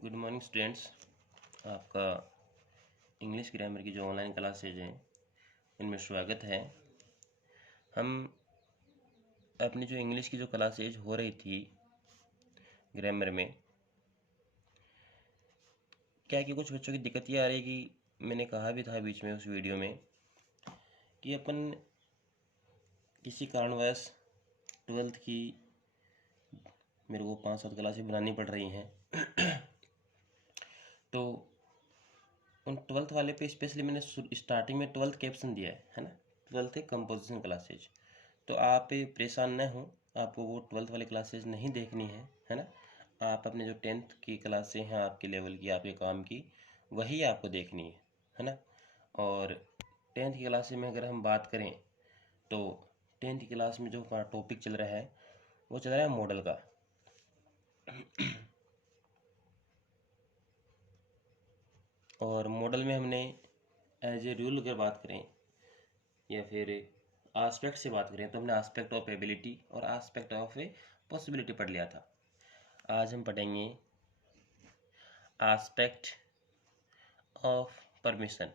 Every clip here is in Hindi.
Good morning students. आपका इंग्लिश ग्रामर की जो ऑनलाइन क्लासेज हैं उनमें स्वागत है। हम अपनी जो इंग्लिश की जो क्लासेज हो रही थी ग्रामर में, क्या कि कुछ बच्चों की दिक्कत ये आ रही कि मैंने कहा भी था बीच में उस वीडियो में कि अपन किसी कारणवश 12th की मेरे को 5-7 क्लासेज बनानी पड़ रही हैं तो उन 12th वाले पे स्पेशली मैंने स्टार्टिंग में 12th के ऑप्शन दिया है ना। 12th है कंपोजिशन क्लासेज, तो आप परेशान न हो, आपको वो 12th वाली क्लासेज नहीं देखनी है ना। आप अपने जो 10th की क्लासें हैं आपके लेवल की, आपके काम की, वही आपको देखनी है ना। और 10th की क्लासेज में अगर हम बात करें तो 10th की क्लास में जो हमारा टॉपिक चल रहा है वो चल रहा है मॉडल का। और मॉडल में हमने एज ए रूल अगर बात करें या फिर आस्पेक्ट से बात करें तो हमने आस्पेक्ट ऑफ एबिलिटी और आस्पेक्ट ऑफ ए पॉसिबिलिटी पढ़ लिया था। आज हम पढ़ेंगे aspect of permission.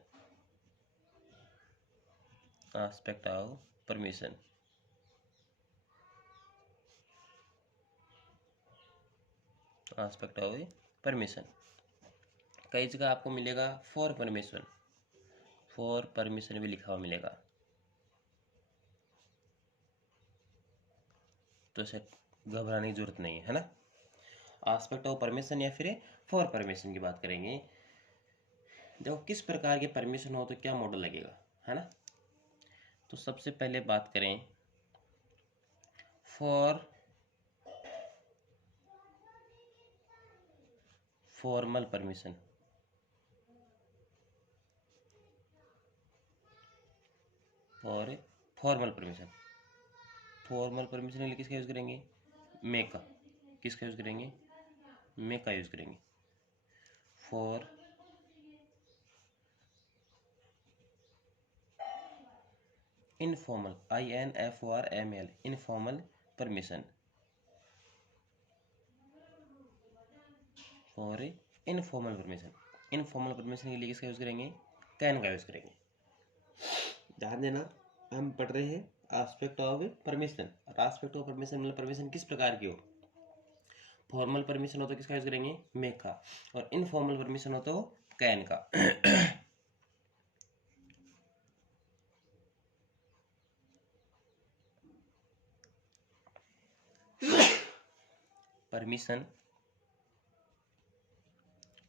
Aspect of permission, aspect of permission. कई जगह आपको मिलेगा फॉर परमिशन, फॉर परमिशन भी लिखा हुआ मिलेगा, तो इसे घबराने की जरूरत नहीं है ना। आस्पेक्ट ऑफ परमिशन या फिर फॉर परमिशन की बात करेंगे। देखो किस प्रकार के परमिशन हो तो क्या मॉडल लगेगा, है ना। तो सबसे पहले बात करें for formal permission. For formal permission, formal permission के लिए किसका यूज करेंगे? मे का। किसका यूज करेंगे? मे का यूज करेंगे। For informal, INFORML, informal permission. For informal permission, informal permission के लिए किसका यूज करेंगे? कैन का यूज करेंगे। ध्यान देना, हम पढ़ रहे हैं आस्पेक्ट ऑफ परमिशन, और आस्पेक्ट ऑफ परमिशन मतलब परमिशन किस प्रकार की हो। फॉर्मल परमिशन हो तो किसका यूज करेंगे? मे का, और इनफॉर्मल परमिशन हो तो कैन का। Permission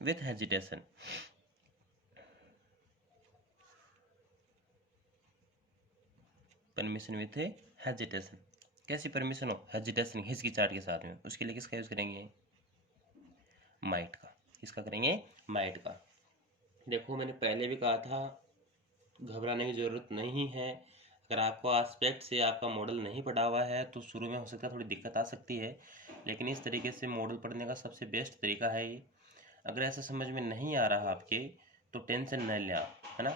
with hesitation, permission with hesitation. कैसी परमिशन हो? हेजिटेशन, हिचकिचाहट के साथ में, उसके लिए किसका यूज करेंगे? माइट का। किसका करेंगे? माइट का। देखो मैंने पहले भी कहा था घबराने की ज़रूरत नहीं है। अगर आपको आस्पेक्ट से आपका मॉडल नहीं पढ़ा हुआ है तो शुरू में हो सकता है थोड़ी दिक्कत आ सकती है, लेकिन इस तरीके से मॉडल पढ़ने का सबसे बेस्ट तरीका है ये। अगर ऐसा समझ में नहीं आ रहा आपके तो टेंशन न लें आप, है ना।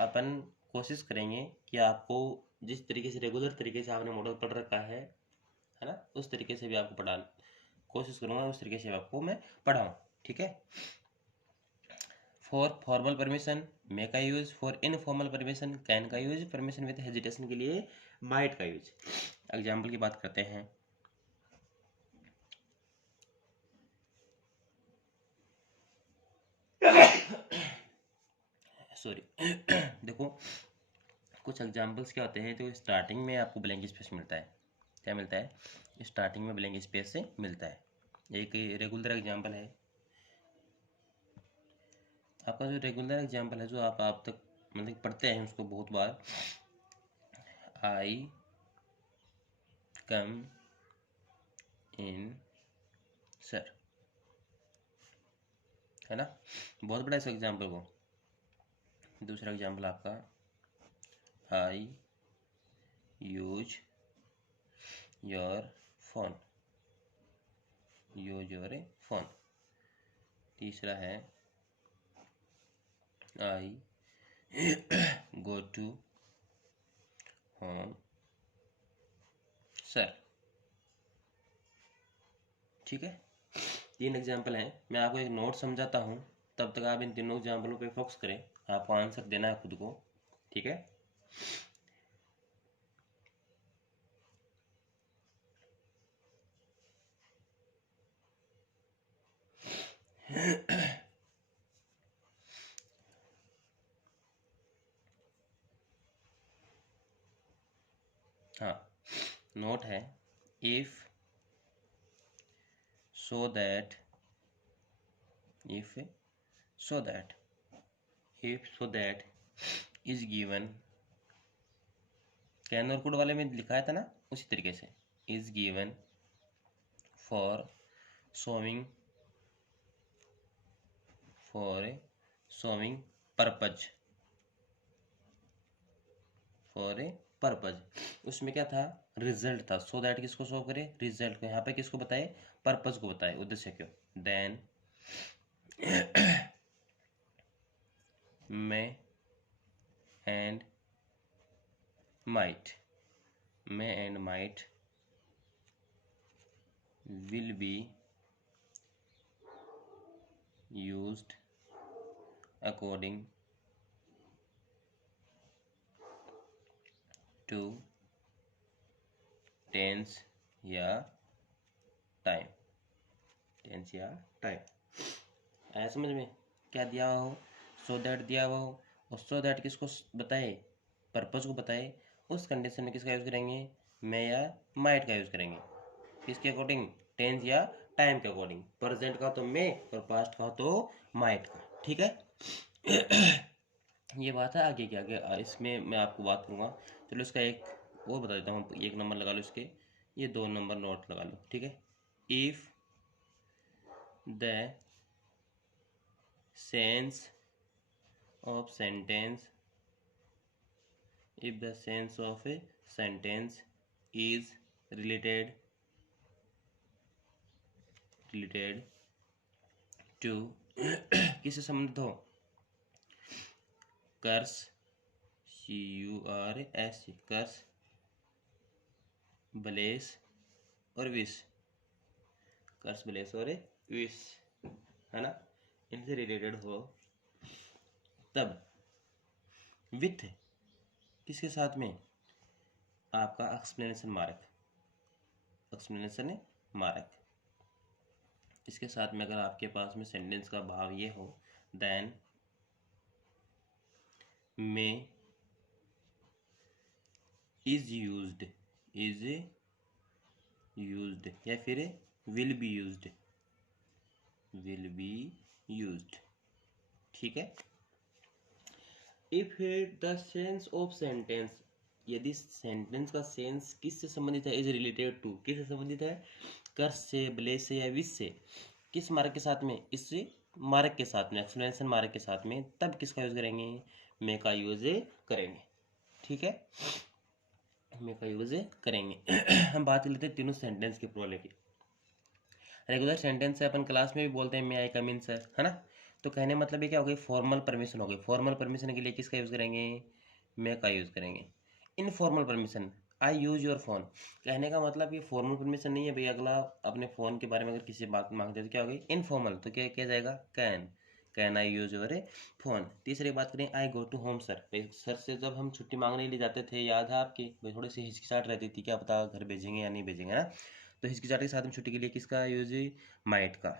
अपन कोशिश करेंगे कि आपको जिस तरीके से रेगुलर तरीके से आपने मॉडल पढ़ रखा है ना, उस तरीके से भी आपको पढ़ा कोशिश करूँगा, उस तरीके से आपको मैं पढ़ाऊँ, ठीक है। फॉर फॉर्मल परमिशन मे का use, for informal permission can का यूज, परमिशन विद हेजिटेशन के लिए माइट का यूज। एग्जाम्पल की बात करते हैं। सॉरी देखो कुछ एग्जाम्पल्स क्या होते हैं, तो स्टार्टिंग में आपको ब्लैंक स्पेस मिलता है। क्या मिलता है? स्टार्टिंग में ब्लैंक स्पेस से मिलता है। एक रेगुलर एग्जाम्पल है, आपका जो रेगुलर एग्जाम्पल है जो आप तक मतलब पढ़ते हैं उसको बहुत बार, आई कम इन सर, है ना। बहुत बड़ा इस एग्जाम्पल को। दूसरा एग्जाम्पल आपका I use your phone, use your phone. तीसरा है I go to home sir, ठीक है। 3 एग्जाम्पल हैं, मैं आपको एक नोट समझाता हूँ, तब तक आप इन तीनों एग्जाम्पलों पे फोकस करें, आपको आंसर देना है खुद को, ठीक है। हाँ, नोट है, if so that if so that if so that is given, can और कुड वाले में लिखाया था ना, उसी तरीके से is given for showing purpose, for a purpose. उसमें क्या था, रिजल्ट था, सो दैट किसको शो करे, रिजल्ट को, यहाँ पे किसको बताए, पर्पज को बताए, उद्देश्य क्यों, then may and might will be used according to tense या टाइम, आया समझ में, क्या दिया हुआ हो, सो दैट दिया हुआ हो, और सो दैट किसको बताए, पर्पज को बताए, उस कंडीशन में किसका यूज़ करेंगे, मे या माइट का यूज़ करेंगे, किसके अकॉर्डिंग, टेंस या टाइम के अकॉर्डिंग, प्रेजेंट का तो मे और पास्ट का तो माइट का, ठीक है। ये बात है आगे की, आगे इसमें मैं आपको बात करूँगा। चलो इसका एक और बता देता हूँ, 1 नंबर लगा लो इसके, ये 2 नंबर नोट लगा लो, ठीक है। If the sense of sentence if the sense of a sentence is related to किससे संबंधित हो, कर्स, CURS, कर्स, ब्लेस और विश, कर्स ब्लेस और विश, है ना, इनसे रिलेटेड हो, तब विथ किसके साथ में, आपका एक्सप्लेनेशन मार्क, इसके साथ में अगर आपके पास में सेंटेंस का भाव ये हो, देन मे इज यूज्ड या फिर विल बी यूज्ड, ठीक है। If the sense of sentence, यदि सेंटेंस का सेंस किससे संबंधित है, इज रिलेटेड टू, किससे संबंधित है, कर्स से, ब्लेस से या विश से, किस मार्क के साथ में, इस मार्क के साथ में, एक्सप्लेनेशन मार्क के साथ में, तब किसका यूज करेंगे, मे का यूज करेंगे, ठीक है, मे का यूज करेंगे। हम बात कर लेते हैं तीनों सेंटेंस के प्रोले की। रेगुलर सेंटेंस से अपन क्लास में भी बोलते हैं, मे आई कम इन सर, है ना, तो कहने मतलब ये क्या हो गई, फॉर्मल परमिशन हो गई, फॉर्मल परमिशन के लिए किसका यूज़ करेंगे, मे का यूज़ करेंगे। Informal permission, I use your phone, कहने का मतलब ये फॉर्मल परमिशन नहीं है भाई, अगला अपने फ़ोन के बारे में अगर किसी बात मांगते तो क्या हो गई, इनफॉर्मल, तो क्या किया जाएगा, can I use your phone. तीसरी बात करें, I go to home sir, sir से जब हम छुट्टी मांगने के लिए जाते थे, याद है आपकी, भाई थोड़ी सी हिचकिचाहट रहती थी, क्या पता घर भेजेंगे या नहीं भेजेंगे ना, तो हिचकिचाहट के साथ में छुट्टी के लिए किसका यूज, माइट का,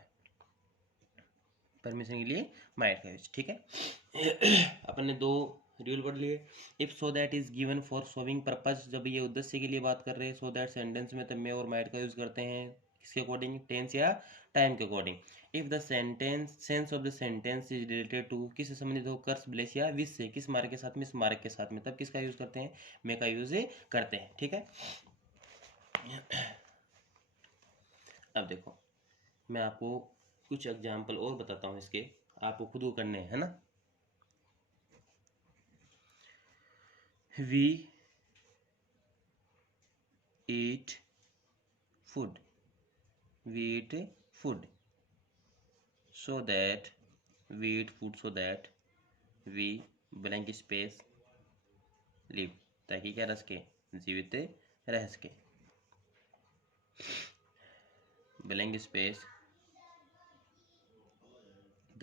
परमिशन के लिए माइट का यूज, ठीक है। अपन ने 2 रूल पढ़ लिए। If so that is given for showing purpose, जब ये उद्देश्य के लिए बात कर रहे हैं, सो दैट सेंटेंस में तब मे और माइट का यूज करते हैं, किसके अकॉर्डिंग, टेंस या टाइम के according. If the sense of the sentence is related to, किससे संबंधित हो, कर्स, ब्लेस या विश से, किस मार्क के साथ में, इस मार्क के साथ में, तब किसका यूज करते हैं, मे का यूज करते हैं, ठीक है। अब देखो मैं आपको कुछ एग्जाम्पल और बताता हूँ इसके, आपको खुद को करने हैं, है ना। We eat food, so that we eat food so that we blank space live, ताकि क्या रह सके, जीवित रह सके, blank space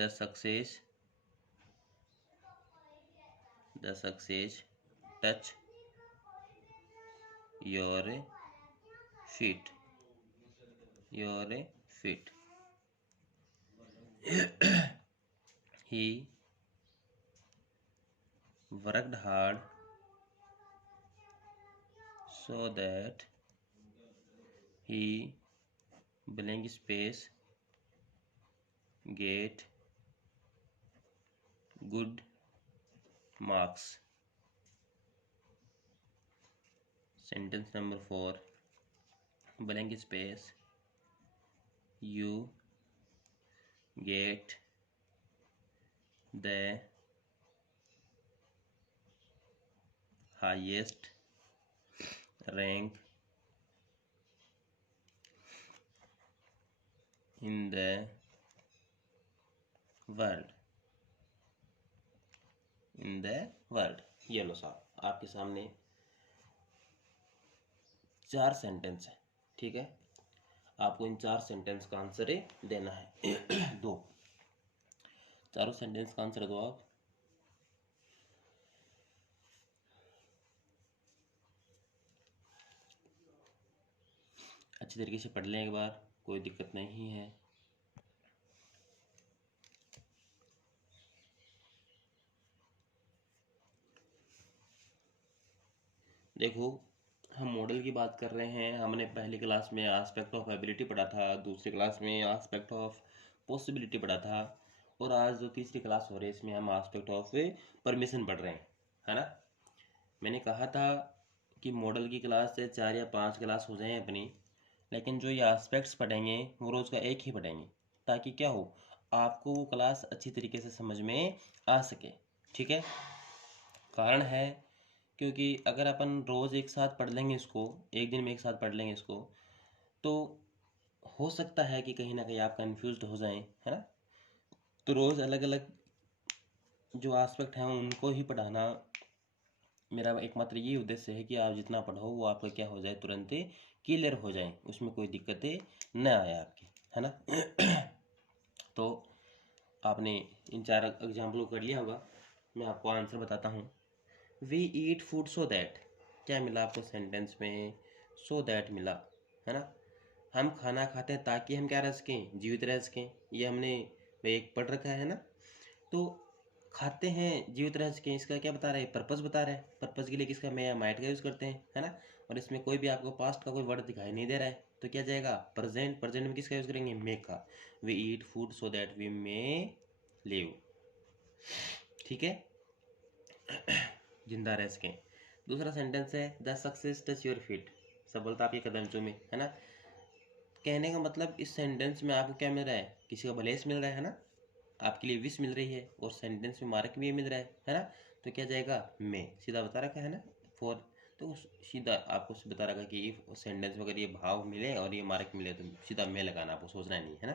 the success touch your feet he worked hard so that he blank space get good marks. Sentence number 4, blank space you get the highest rank in the world. ये लो साहब, आपके सामने 4 सेंटेंस है, ठीक है। आपको इन 4 सेंटेंस का आंसर देना है। दो चारों सेंटेंस का आंसर दो आप। अच्छी तरीके से पढ़ लें एक बार, कोई दिक्कत नहीं है। देखो, हम मॉडल की बात कर रहे हैं। हमने पहली क्लास में एस्पेक्ट ऑफ एबिलिटी पढ़ा था, दूसरी क्लास में एस्पेक्ट ऑफ पॉसिबिलिटी पढ़ा था, और आज जो तीसरी क्लास हो रही है इसमें हम एस्पेक्ट ऑफ परमिशन पढ़ रहे हैं, है ना। मैंने कहा था कि मॉडल की क्लास से 4 या 5 क्लास हो जाएं अपनी, लेकिन जो ये एस्पेक्ट्स पढ़ेंगे वो रोज़ का एक ही पढ़ेंगे, ताकि क्या हो, आपको वो क्लास अच्छी तरीके से समझ में आ सके, ठीक है। कारण है क्योंकि अगर अपन रोज़ एक साथ पढ़ लेंगे इसको, एक दिन में एक साथ पढ़ लेंगे इसको, तो हो सकता है कि कहीं ना कहीं आप कंफ्यूज्ड हो जाएं, है ना। तो रोज़ अलग अलग जो एस्पेक्ट हैं उनको ही पढ़ाना मेरा एकमात्र ये उद्देश्य है कि आप जितना पढ़ो वो आपका क्या हो जाए, तुरंत क्लियर हो जाए, उसमें कोई दिक्कतें न आए आपकी, है ना। तो आपने इन 4 एग्जाम्पलों कर लिया होगा। मैं आपको आंसर बताता हूँ। We eat food so that, क्या मिला आपको सेंटेंस में, सो दैट मिला, है ना। हम खाना खाते हैं ताकि हम क्या रह सकें, जीवित रह सकें। ये हमने एक पढ़ रखा है ना। तो खाते हैं जीवित रह सकें, इसका क्या बता रहे हैं, पर्पस बता रहे हैं। पर्पस के लिए किसका, मैं या माइट का यूज़ करते हैं, है ना। और इसमें कोई भी आपको पास्ट का कोई वर्ड दिखाई नहीं दे रहा है, तो क्या जाएगा, प्रेजेंट में किसका यूज़ करेंगे, मे का। We eat food so that we may live, ठीक है, जिंदा रह सकें। दूसरा सेंटेंस है the success touch your feet, सफलता आपके कदम चूमे, है ना। कहने का मतलब इस सेंटेंस में आपको क्या मिल रहा है, किसी का भलेस मिल रहा है ना, आपके लिए विश मिल रही है, और सेंटेंस में मार्क भी मिल रहा है ना। तो क्या जाएगा, मैं, सीधा बता रखा है ना, फॉर। तो सीधा आपको बता रखा कि सेंटेंस में अगर ये भाव मिले और ये मार्क मिले तो सीधा मैं लगाना, आपको सोचना नहीं है ना।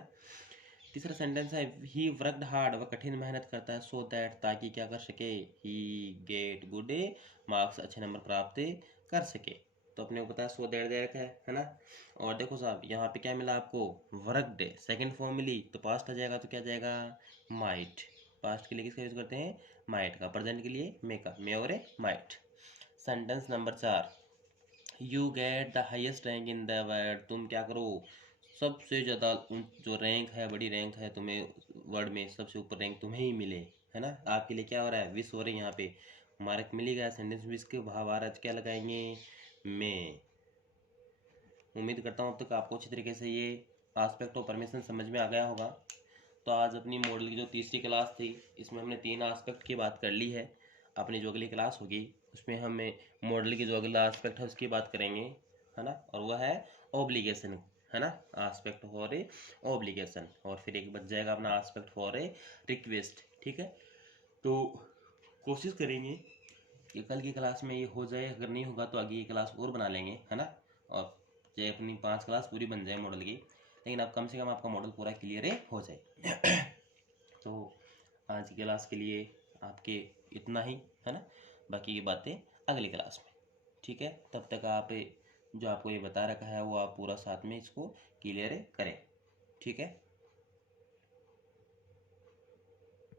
तीसरा सेंटेंस है ही वर्कड हार्ड, वह कठिन मेहनत करता है, सो दैट, ताकि क्या कर सके, ही गेट गुड मार्क्स, अच्छे नंबर प्राप्त कर सके। तो अपने को पता है सो दैट दे रखा है ना। और देखो साहब, यहाँ पे क्या मिला आपको, वर्कड, सेकंड फॉर्म मिली, तो पास्ट आ जाएगा, तो क्या जाएगा, माइट। पास्ट के लिए किसका यूज करते हैं, माइट का। प्रेजेंट के लिए मे का, मे और might. Sentence number 4, you get the highest rank in the world, तुम क्या करो, सबसे ज़्यादा जो रैंक है, बड़ी रैंक है तुम्हें वर्ल्ड में, सबसे ऊपर रैंक तुम्हें ही मिले, है ना। आपके लिए क्या हो रहा है, विश हो रही है, यहाँ पे मार्क मिली गया। सेंटेंस विश के भाव आ रहा है, क्या लगाएंगे, मैं। उम्मीद करता हूँ अब तक आपको अच्छी तरीके से ये एस्पेक्ट ऑफ परमिशन समझ में आ गया होगा। तो आज अपनी मॉडल की जो तीसरी क्लास थी, इसमें हमने 3 एस्पेक्ट की बात कर ली है। अपनी जो अगली क्लास होगी उसमें हमें मॉडल की जो अगला एस्पेक्ट है उसकी बात करेंगे, है ना। और वह है ऑब्लिगेशन, है ना, एस्पेक्ट फॉर ए ऑब्लिगेशन। और फिर एक बच जाएगा अपना एस्पेक्ट फॉर ए रिक्वेस्ट, ठीक है। तो कोशिश करेंगे कि कल की क्लास में ये हो जाए, अगर नहीं होगा तो आगे की क्लास और बना लेंगे, है ना। और चाहे अपनी 5 क्लास पूरी बन जाए मॉडल की, लेकिन अब कम से कम आपका मॉडल पूरा क्लियर हो जाए। तो आज की क्लास के लिए आपके इतना ही, है ना। बाकी की बातें अगली क्लास में, ठीक है। तब तक आप जो आपको ये बता रखा है वो आप पूरा साथ में इसको क्लियर करें, ठीक है।